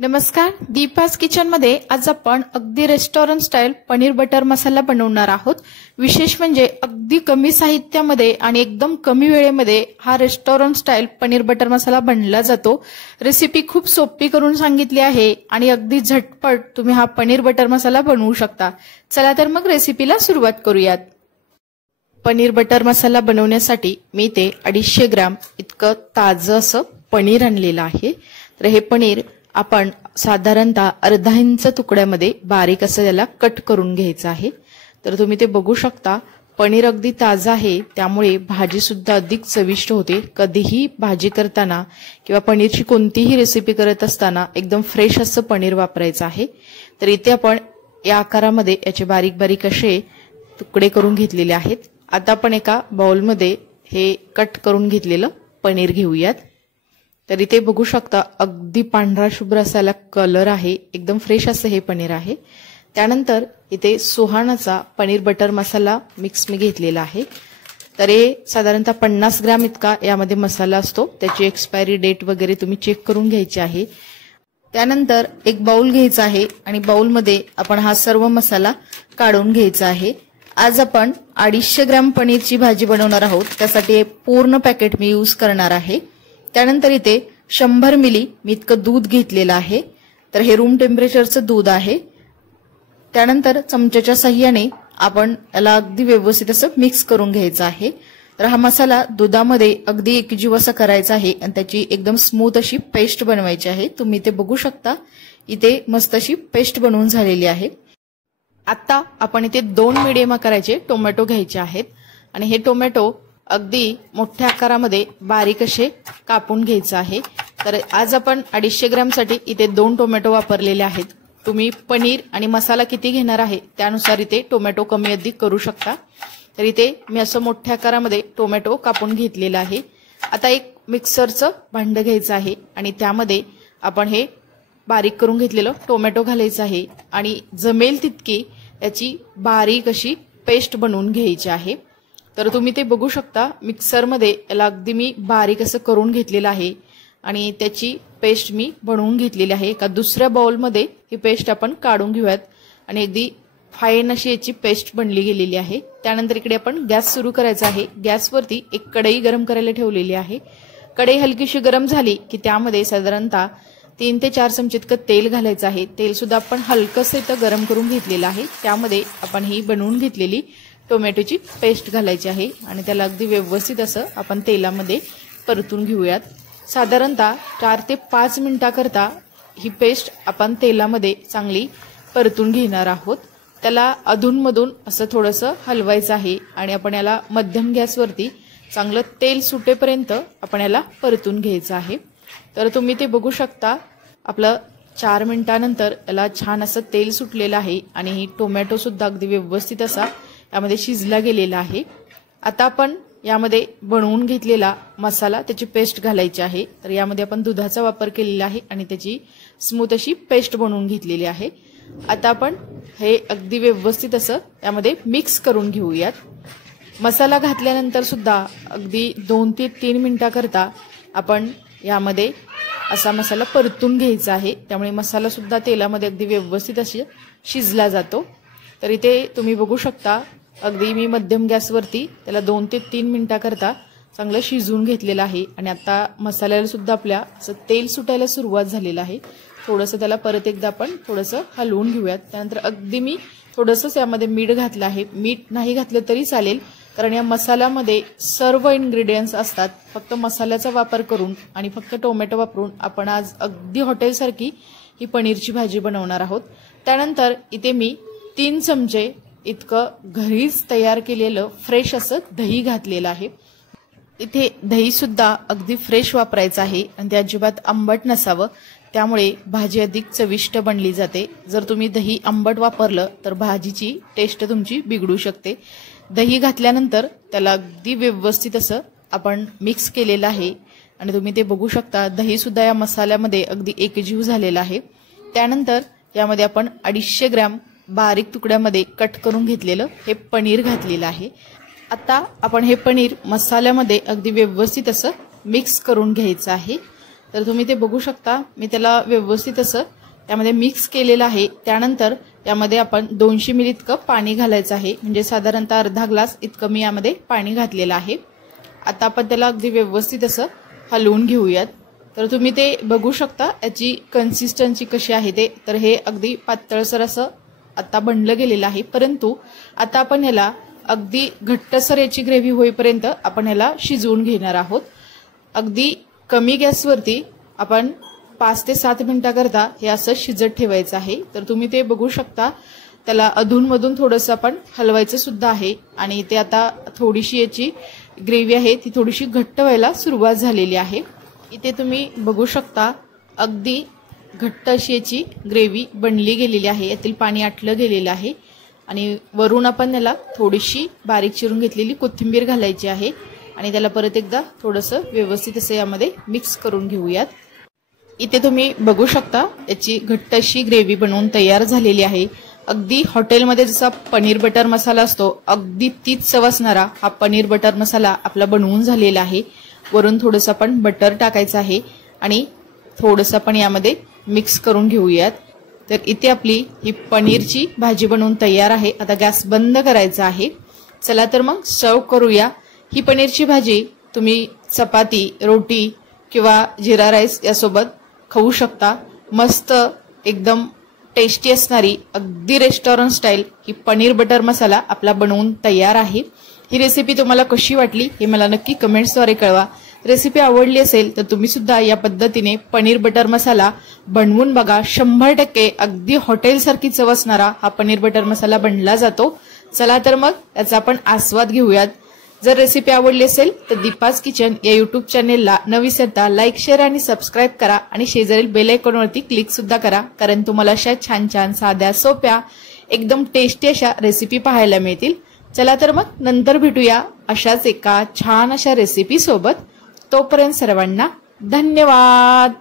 नमस्कार, दीपास किचन मध्ये आज आपण अगदी रेस्टॉरंट स्टाईल पनीर बटर मसाला बनवणार आहोत। विशेष म्हणजे अगदी कमी साहित्यामध्ये आणि एकदम कमी वेळेमध्ये हा रेस्टॉरंट स्टाईल पनीर बटर मसाला बनला जातो। रेसिपी खूप सोपी करून सांगितली आहे आणि अगदी झटपट तुम्ही हा पनीर बटर मसाला बनवू शकता। चला तर मग रेसिपीला सुरुवात करूयात। पनीर बटर मसाला बनवण्यासाठी मी ते 250 ग्रॅम इतकं ताजं असं पनीर आणलेलं आहे। तर हे पनीर आपण साधारणतः अर्धा इंच तुकड्यामध्ये बारीक असं त्याला कट करून घ्यायचं आहे। तर तुम्ही ते बघू शकता, पनीर अगदी ताजा आहे त्यामुळे भाजी सुद्धा अधिक चविष्ट होते। कधीही भाजी करताना किंवा पनीरची कोणतीही रेसिपी करत असताना एकदम फ्रेश असं पनीर वापरायचं आहे। तर इथे आपण या आकारामध्ये याचे बारीक बारीक असे तुकडे करून घेतलेले आहेत। आता आपण एका बाउलमध्ये हे कट करून घेतलेलं पनीर घेऊयात। तर इथे बघू शकता अगदी पांढरा शुभ्र असा कलर आहे, एकदम फ्रेश असं हे पनीर आहे। त्यानंतर इथे सुहानाचा पनीर बटर मसाला मिक्स मी घेतलेला आहे। तर हे साधारणतः 50 ग्रॅम इतका यामध्ये मसाला असतो, त्याची एक्सपायरी डेट वगैरे तुम्ही चेक करून घ्यायची आहे। त्यानंतर एक बाउल घ्यायचा आहे आणि बाउलमध्ये आपण हा सर्व मसाला काढून घ्यायचा आहे। आज आपण 250 ग्रॅम पनीरची भाजी बनवणार आहोत, त्यासाठी पूर्ण पॅकेट मी यूज करणार आहे। त्यानंतर इथे 100 मिली मी इतकं दूध घेतलेलं आहे। तर हे रूम टेम्परेचरचं दूध आहे। त्यानंतर चमच्याच्या सहाय्याने आपण याला अगदी व्यवस्थित असं मिक्स करून घ्यायचं आहे। तर हा मसाला दुधामध्ये अगदी एकजीव असा करायचा आहे आणि त्याची एकदम स्मूथ अशी पेस्ट बनवायची आहे। तुम्ही ते बघू शकता, इथे मस्त अशी पेस्ट बनवून झालेली आहे। आता आपण इथे 2 मीडियम आकाराचे टोमॅटो घ्यायचे आहेत आणि हे टोमॅटो अगदी मोठ्या आकारामध्ये बारीक असे कापून घ्यायचे आहे। तर आज आपण 250 ग्रॅम साठी इथे 2 टोमॅटो वापरलेले आहेत। तुम्ही पनीर आणि मसाला किती घेणार आहे त्यानुसार इथे टोमॅटो कमी अधिक करू शकता। तर इथे मी असं मोठ्या आकारामध्ये टोमॅटो कापून घेतलेला आहे। आता एक मिक्सरचं भांडं घ्यायचं आहे आणि त्यामध्ये आपण हे बारीक करून घेतलेलं टोमॅटो घालायचं आहे आणि जमेल तितकी याची बारीक अशी पेस्ट बनवून घ्यायची आहे। तर तुम्ही ते बघू शकता, मिक्सरमध्ये याला अगदी मी बारीक असं करून घेतलेलं आहे आणि त्याची पेस्ट मी बनवून घेतलेली आहे। एका दुसऱ्या बाउलमध्ये ही पेस्ट आपण काढून घेऊयात आणि अगदी फाईन अशी याची पेस्ट बनली गेलेली आहे। त्यानंतर इकडे आपण गॅस सुरू करायचा आहे। गॅसवरती एक कढई गरम करायला ठेवलेली आहे। कढई हलकीशी गरम झाली की त्यामध्ये साधारणतः 3 ते 4 चमचे इतकं तेल घालायचं आहे। तेल सुद्धा आपण हलकंसं इथं गरम करून घेतलेलं आहे। त्यामध्ये आपण ही बनवून घेतलेली टोमॅटोची पेस्ट घालायची आहे आणि त्याला अगदी व्यवस्थित असं आपण तेलामध्ये परतून घेऊयात। साधारणतः 4 ते 5 मिनिटाकरता ही पेस्ट आपण तेलामध्ये चांगली परतून घेणार आहोत। त्याला अधूनमधून असं थोडंसं हलवायचं आहे आणि आपण याला मध्यम गॅसवरती चांगलं तेल सुटेपर्यंत आपण याला परतून घ्यायचं आहे। तर तुम्ही ते बघू शकता, आपलं 4 मिनिटानंतर याला छान असं तेल सुटलेलं आहे आणि टोमॅटो सुद्धा अगदी व्यवस्थित असा यामध्ये शिजला गेलेला आहे। आता आपण यामध्ये बनवून घेतलेला मसाला त्याची पेस्ट घालायची आहे। तर यामध्ये आपण दुधाचा वापर केलेला आहे आणि त्याची स्मूथ अशी पेस्ट बनवून घेतलेली आहे। आता आपण हे अगदी व्यवस्थित असं यामध्ये मिक्स करून घेऊयात। मसाला घातल्यानंतर सुद्धा अगदी 2 ते 3 मिनिटाकरता आपण यामध्ये असा मसाला परतून घ्यायचा आहे, त्यामुळे मसाला सुद्धा तेलामध्ये अगदी व्यवस्थित अशी शिजला जातो। तर इथे तुम्ही बघू शकता, अगदी मी मध्यम गॅसवरती त्याला 2 ते 3 मिनिटाकरता चांगलं शिजवून घेतलेलं आहे आणि आता मसाल्याला सुद्धा आपल्या असं तेल सुटायला सुरुवात झालेलं आहे। थोडंसं त्याला परत एकदा आपण थोडंसं हलवून घेऊयात। त्यानंतर अगदी मी थोडंसं यामध्ये मीठ घातलं आहे। मीठ नाही घातलं तरी चालेल, कारण या मसाल्यामध्ये सर्व इन्ग्रेडियंट्स असतात। फक्त मसाल्याचा वापर करून आणि फक्त टोमॅटो वापरून आपण आज अगदी हॉटेलसारखी ही पनीरची भाजी बनवणार आहोत। त्यानंतर इथे मी 3 चमचे इतकं घरीच तयार केलेलं फ्रेश असं दही घातलेलं आहे। इथे दही सुद्धा अगदी फ्रेश वापरायचं आहे आणि ते अजिबात आंबट नसावं, त्यामुळे भाजी अधिक चविष्ट बनली जाते। जर तुम्ही दही आंबट वापरलं तर भाजीची टेस्ट तुमची बिघडू शकते। दही घातल्यानंतर त्याला अगदी व्यवस्थित असं आपण मिक्स केलेलं आहे आणि तुम्ही ते बघू शकता, दही सुद्धा या मसाल्यामध्ये अगदी एकजीव झालेला आहे। त्यानंतर यामध्ये आपण 250 ग्रॅम बारीक तुकड्यामध्ये कट करून घेतलेलं हे पनीर घातलेलं आहे। आता आपण हे पनीर मसाल्यामध्ये अगदी व्यवस्थित असं मिक्स करून घ्यायचं आहे। तर तुम्ही ते बघू शकता. मी त्याला व्यवस्थित असं त्यामध्ये मिक्स केलेलं आहे. त्यानंतर यामध्ये आपण 200 मिली इतकं पाणी घालायचं आहे, म्हणजे साधारणतः अर्धा ग्लास इतकं मी यामध्ये पाणी घातलेलं आहे. आता आपण त्याला अगदी व्यवस्थित असं हलवून घेऊयात. तर तुम्ही ते बघू शकता याची कन्सिस्टन्सी कशी आहे ते. तर हे अगदी पातळसर असं आता बनलं गेलेलं आहे, परंतु आता आपण याला अगदी घट्टसर याची ग्रेव्ही होईपर्यंत आपण याला शिजवून घेणार आहोत. अगदी कमी गॅसवरती आपण 5 ते 7 मिनिटाकरता हे असं शिजत ठेवायचं आहे. तर तुम्ही ते बघू शकता. त्याला अधूनमधून थोडंसं आपण हलवायचं सुद्धा आहे आणि ते आता थोडीशी याची ग्रेव्ही आहे ती थोडीशी घट्ट व्हायला सुरुवात झालेली आहे. इथे तुम्ही बघू शकता अगदी घट्ट अशी याची ग्रेव्ही बनली गेलेली आहे. यातील पाणी आटलं गेलेलं आहे आणि वरून आपण याला थोडीशी बारीक चिरून घेतलेली कोथिंबीर घालायची आहे आणि त्याला परत एकदा थोडंसं व्यवस्थित असं यामध्ये मिक्स करून घेऊयात. इथे तुम्ही बघू शकता याची घट्ट अशी ग्रेव्ही बनवून तयार झालेली आहे. अगदी हॉटेलमध्ये जसा पनीर बटर मसाला असतो अगदी तीच चव असणारा हा पनीर बटर मसाला आपला बनवून झालेला आहे. वरून थोडंसं आपण बटर टाकायचं आहे आणि थोडंसं आपण यामध्ये मिक्स करून घेऊयात. तर इथे आपली ही पनीरची भाजी बनवून तयार आहे. आता गॅस बंद करायचा आहे. चला तर मग सर्व करूया. ही पनीरची भाजी तुम्ही चपाती, रोटी किंवा जिरा राईस यासोबत खाऊ शकता. मस्त एकदम टेस्टी असणारी अगदी रेस्टॉरंट स्टाईल ही पनीर बटर मसाला आपला बनवून तयार आहे. ही रेसिपी तुम्हाला कशी वाटली हे मला नक्की कमेंट्सद्वारे कळवा. रेसिपी आवडली असेल तर तुम्ही सुद्धा या पद्धतीने पनीर बटर मसाला बनवून बघा. 100% अगदी हॉटेलसारखी चव असणारा हा पनीर बटर मसाला बनला जातो. चला तर मग याचा आपण आस्वाद घेऊयात. जर रेसिपी आवडली असेल तर दीपाज किचन या यूट्यूब चॅनेलला न विसरता लाईक, शेअर आणि सबस्क्राईब करा आणि शेजारील बेल आयकॉनवरती क्लिक सुद्धा करा, कारण तुम्हाला अशा छान छान साध्या सोप्या एकदम टेस्टी अशा रेसिपी पाहायला मिळतील. चला तर मग नंतर भेटूया अशाच एका छान अशा रेसिपी सोबत. तोपर्यंत सर्वांना धन्यवाद.